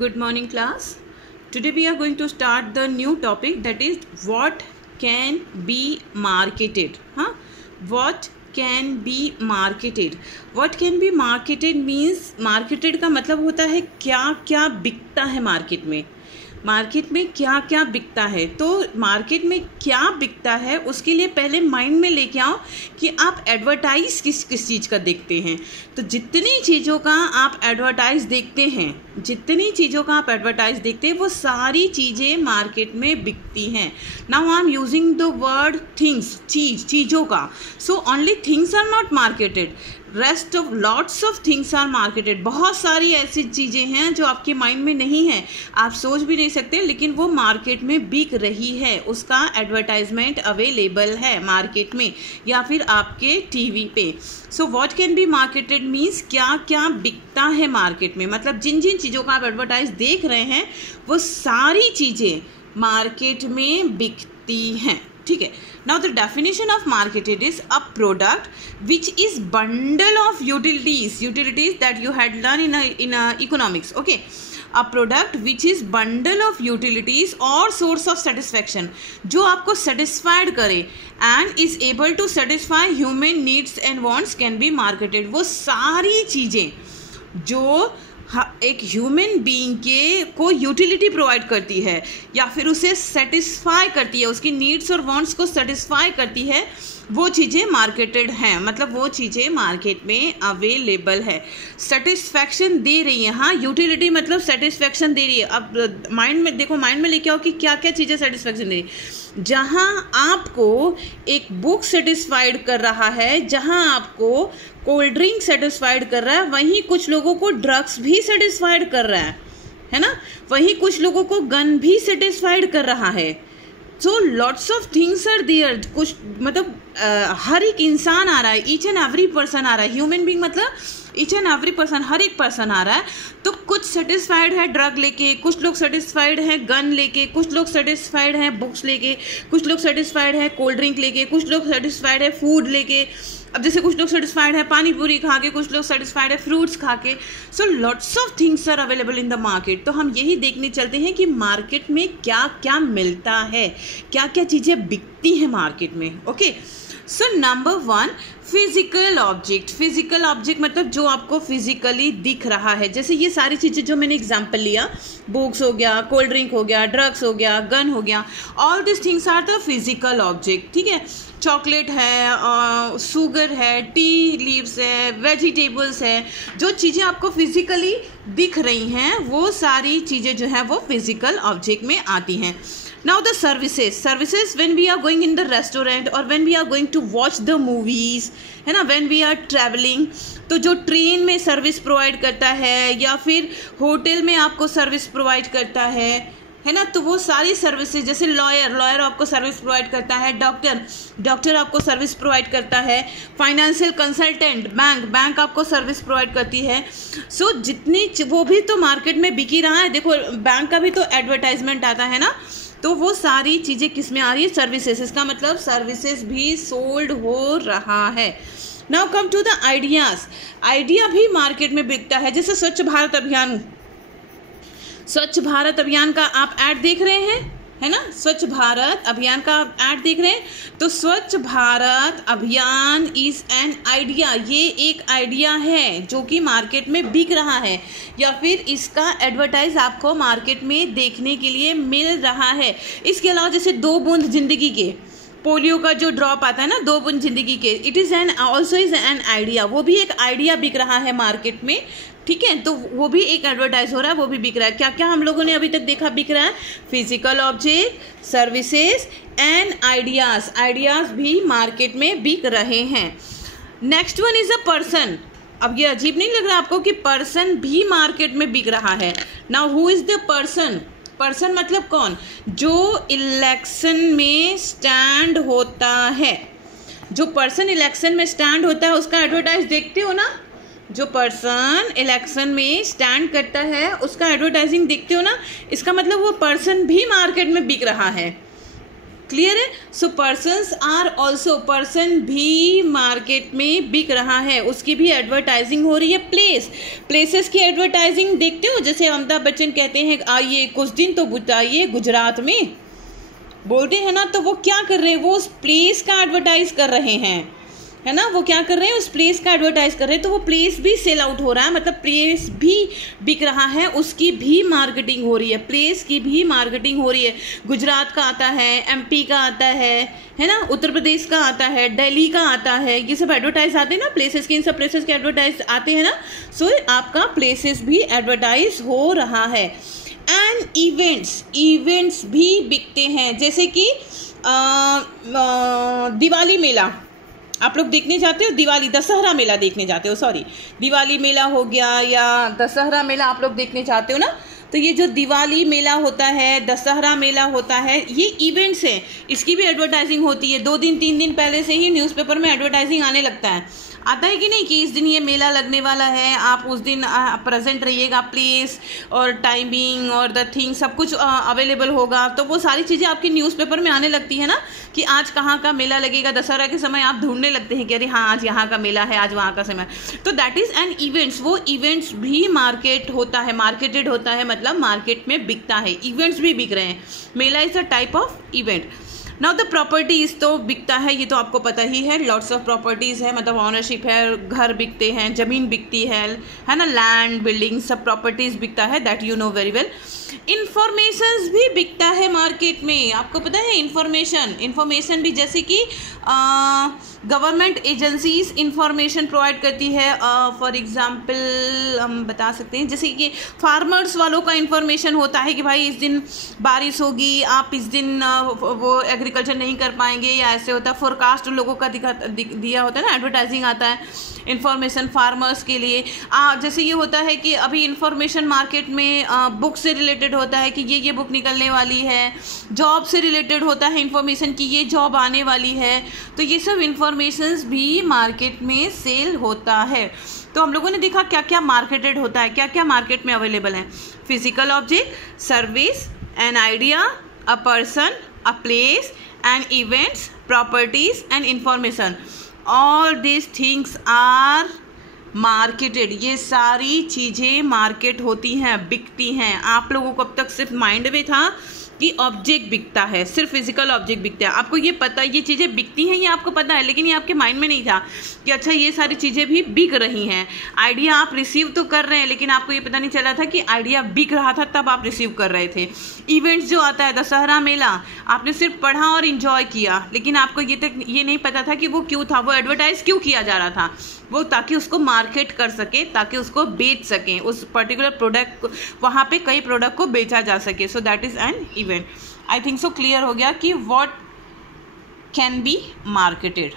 Good morning class. Today we are going to start the new topic, that is what can be marketed. What can be marketed. What can be marketed means marketed का मतलब होता है क्या क्या बिकता है market में. Market में क्या क्या बिकता है. तो मार्केट में क्या बिकता है उसके लिए पहले माइंड में लेके आओ कि आप एडवर्टाइज किस किस चीज़ का देखते हैं. तो जितनी चीज़ों का आप एडवर्टाइज देखते हैं वो सारी चीज़ें मार्केट में बिकती हैं. Now I am using the word things, चीज़ों का. So only things are not marketed, rest of lots of things are marketed. बहुत सारी ऐसी चीज़ें हैं जो आपके माइंड में नहीं है, आप सोच भी नहीं सकते, लेकिन वो मार्केट में बिक रही है. उसका एडवर्टाइजमेंट अवेलेबल है मार्केट में या फिर आपके टीवी पे. So what can be marketed means क्या क्या बिकता है मार्केट में. मतलब जिन जिन चीज़ों का आप एडवर्टाइज देख रहे हैं वो सारी चीज़ें मार्केट में बिकती हैं. ठीक है. Now the definition of marketed is a product which is bundle of utilities that you had learned in economics. Okay, a product which is bundle of utilities or source of satisfaction, जो आपको satisfied करे and is able to satisfy human needs and wants can be marketed. वो सारी चीज़ें जो एक human being के को यूटिलिटी प्रोवाइड करती है या फिर उसे सेटिस्फाई करती है, उसकी नीड्स और वांट्स को सेटिस्फाई करती है, वो चीज़ें मार्केटेड हैं. मतलब वो चीज़ें मार्केट में अवेलेबल है. सेटिस्फैक्शन दे रही है. हाँ, यूटिलिटी मतलब सेटिस्फैक्शन दे रही है. अब माइंड में देखो, माइंड में लेके आओ कि क्या क्या चीज़ें सेटिस्फैक्शन दे रही है. जहाँ आपको एक बुक सेटिस्फाइड कर रहा है, जहाँ आपको कोल्ड ड्रिंक सेटिस्फाइड कर रहा है, वहीं कुछ लोगों को ड्रग्स भी सेटिस्फाइड कर रहा है ना. वहीं कुछ लोगों को गन भी सेटिस्फाइड कर रहा है. So lots of things are there. कुछ मतलब हर एक इंसान आ रहा है, ईच एंड एवरी पर्सन आ रहा है. ह्यूमन बीइंग मतलब ईच एंड एवरी पर्सन, हर एक पर्सन आ रहा है. तो कुछ सेटिस्फाइड है ड्रग लेके, कुछ लोग सेटिस्फाइड हैं गन लेके, कुछ लोग सेटिस्फाइड हैं बुक्स लेके, कुछ लोग सेटिस्फाइड है कोल्ड ड्रिंक लेके, कुछ लोग सेटिस्फाइड है फूड लेके. अब जैसे कुछ लोग सेटिस्फाइड है पानी पूरी खा के, कुछ लोग सेटिस्फाइड है फ्रूट्स खा के. So lots of things are available in the market. तो हम यही देखने चलते हैं कि मार्केट में क्या क्या मिलता है, क्या क्या चीज़ें बिकती हैं मार्केट में. Okay. So number 1, physical object. Physical object मतलब जो आपको फिजिकली दिख रहा है. जैसे ये सारी चीज़ें जो मैंने एग्जांपल लिया, बुक्स हो गया, कोल्ड ड्रिंक हो गया, ड्रग्स हो गया, गन हो गया, all this things are the physical object. ठीक है. चॉकलेट है, शुगर है, टी लीव्स है, वेजिटेबल्स है, जो चीज़ें आपको फिजिकली दिख रही हैं वो सारी चीज़ें जो हैं वो फिजिकल ऑब्जेक्ट में आती हैं. Now the services when we are going in the restaurant or when we are going to watch the movies, है ना, when we are traveling, तो जो ट्रेन में सर्विस प्रोवाइड करता है या फिर होटल में आपको सर्विस प्रोवाइड करता है ना, तो वो सारी सर्विसेज. जैसे लॉयर आपको सर्विस प्रोवाइड करता है, डॉक्टर आपको सर्विस प्रोवाइड करता है, फाइनेंशियल कंसल्टेंट बैंक आपको सर्विस प्रोवाइड करती है. सो जितनी वो भी तो मार्केट में बिक ही रहा है. देखो बैंक का भी तो एडवर्टाइजमेंट आता है ना. तो वो सारी चीज़ें किस में आ रही है, सर्विसेज. इसका मतलब सर्विसेज भी सोल्ड हो रहा है. Now come to the ideas. Idea भी मार्केट में बिकता है. जैसे स्वच्छ भारत अभियान का आप ऐड देख रहे हैं, है ना. स्वच्छ भारत अभियान का आप ऐड देख रहे हैं. तो स्वच्छ भारत अभियान इज एन आइडिया. ये एक आइडिया है जो कि मार्केट में बिक रहा है या फिर इसका एडवर्टाइज आपको मार्केट में देखने के लिए मिल रहा है. इसके अलावा जैसे 2 बूंद जिंदगी के, पोलियो का जो ड्रॉप आता है ना, 2 बूंद जिंदगी के, it is an also is an idea. वो भी एक आइडिया बिक रहा है मार्केट में. ठीक है. तो वो भी एक एडवर्टाइज हो रहा है, वो भी बिक रहा है. क्या क्या हम लोगों ने अभी तक देखा बिक रहा है? Physical object, services and ideas. Ideas भी मार्केट में बिक रहे हैं. Next one is a person. अब ये अजीब नहीं लग रहा आपको कि पर्सन भी मार्केट में बिक रहा है. Now who is the person? Person मतलब कौन? जो इलेक्शन में स्टैंड होता है. जो पर्सन इलेक्शन में स्टैंड होता है उसका एडवर्टाइज देखते हो ना. जो पर्सन इलेक्शन में स्टैंड करता है उसका एडवर्टाइजिंग देखते हो ना. इसका मतलब वो पर्सन भी मार्केट में बिक रहा है. क्लियर है। सो पर्सन्स आर ऑल्सो, पर्सन भी मार्केट में बिक रहा है, उसकी भी एडवर्टाइजिंग हो रही है। प्लेसेस की एडवर्टाइजिंग देखते हो, जैसे अमिताभ बच्चन कहते हैं आइए कुछ दिन तो बिताइए गुजरात में, बोलते हैं ना, तो वो क्या कर रहे हैं, वो उस प्लेस का एडवर्टाइज कर रहे हैं, है ना, वो क्या कर रहे हैं, उस प्लेस का एडवर्टाइज कर रहे हैं, तो वो प्लेस भी सेल आउट हो रहा है, मतलब प्लेस भी बिक रहा है, उसकी भी मार्केटिंग हो रही है, प्लेस की भी मार्केटिंग हो रही है। गुजरात का आता है, एमपी का आता है ना, उत्तर प्रदेश का आता है, दिल्ली का आता है, ये सब एडवर्टाइज आते हैं ना प्लेसेस के, इन सब प्लेसेस के एडवर्टाइज आते हैं ना। सो आपका प्लेसेस भी एडवर्टाइज हो रहा है। एंड इवेंट्स भी बिकते हैं, जैसे कि दिवाली मेला आप लोग देखने जाते हो, दशहरा मेला देखने जाते हो, सॉरी दिवाली मेला हो गया या दशहरा मेला आप लोग देखने जाते हो ना, तो ये जो दिवाली मेला होता है, दशहरा मेला होता है, ये इवेंट्स हैं, इसकी भी एडवर्टाइजिंग होती है। 2 दिन 3 दिन पहले से ही न्यूज़पेपर में एडवर्टाइजिंग आने लगता है, आता है कि नहीं, कि इस दिन ये मेला लगने वाला है, आप उस दिन प्रेजेंट रहिएगा, प्लेस और टाइमिंग और द थिंग सब कुछ अवेलेबल होगा, तो वो सारी चीज़ें आपके न्यूज़पेपर में आने लगती है ना, कि आज कहाँ का मेला लगेगा। दशहरा के समय आप ढूंढने लगते हैं कि अरे हाँ आज यहाँ का मेला है, आज वहाँ का समय, तो दैट इज़ एन इवेंट्स। वो इवेंट्स भी मार्केटेड होता है, मतलब मार्केट में बिकता है, इवेंट्स भी बिक रहे हैं। Mela is a type of event. Now the properties तो बिकता है, ये तो आपको पता ही है, लॉट्स ऑफ प्रॉपर्टीज़ है, मतलब ऑनरशिप है, घर बिकते हैं, ज़मीन बिकती है ना, लैंड बिल्डिंग सब प्रॉपर्टीज़ बिकता है, that you know very well. Informations भी बिकता है मार्केट में, आपको पता है इंफॉर्मेशन भी, जैसे कि गवर्नमेंट एजेंसीज इंफॉर्मेशन प्रोवाइड करती है। फॉर एग्जांपल हम बता सकते हैं, जैसे कि फार्मर्स वालों का इंफॉर्मेशन होता है कि भाई इस दिन बारिश होगी, आप इस दिन वो एग्रीकल्चर नहीं कर पाएंगे, या ऐसे होता है। फोरकास्ट लोगों का दिया होता है ना, एडवर्टाइजिंग आता है, इंफॉर्मेशन फार्मर्स के लिए। जैसे ये होता है कि अभी इंफॉर्मेशन मार्केट में बुक से रिलेटेड होता है कि ये बुक निकलने वाली है, जॉब से रिलेटेड होता है इंफॉर्मेशन कि ये जॉब आने वाली है, तो ये सब इंफॉर्मेशंस भी मार्केट में सेल होता है। तो हम लोगों ने देखा क्या क्या मार्केटेड होता है, क्या क्या मार्केट में अवेलेबल है। Physical object, service, an idea, a person, a place, and events, properties and information, all this things are marketed. ये सारी चीज़ें मार्केट होती हैं, बिकती हैं। आप लोगों को अब तक सिर्फ माइंड में था कि ऑब्जेक्ट बिकता है, सिर्फ फिजिकल ऑब्जेक्ट बिकता है, आपको ये पता, ये चीज़ें बिकती हैं, ये आपको पता है, लेकिन ये आपके माइंड में नहीं था कि अच्छा ये सारी चीज़ें भी बिक रही हैं। आइडिया आप रिसीव तो कर रहे हैं, लेकिन आपको ये पता नहीं चला था कि आइडिया बिक रहा था, तब आप रिसीव कर रहे थे। इवेंट्स जो आता है, दशहरा मेला, आपने सिर्फ पढ़ा और इन्जॉय किया, लेकिन आपको ये नहीं पता था कि वो क्यों था, वो एडवर्टाइज क्यों किया जा रहा था, वो ताकि उसको मार्केट कर सके, ताकि उसको बेच सकें, उस पर्टिकुलर प्रोडक्ट, वहाँ पे कई प्रोडक्ट को बेचा जा सके। So that is an event. I think so clear हो गया कि व्हाट कैन बी मार्केटेड।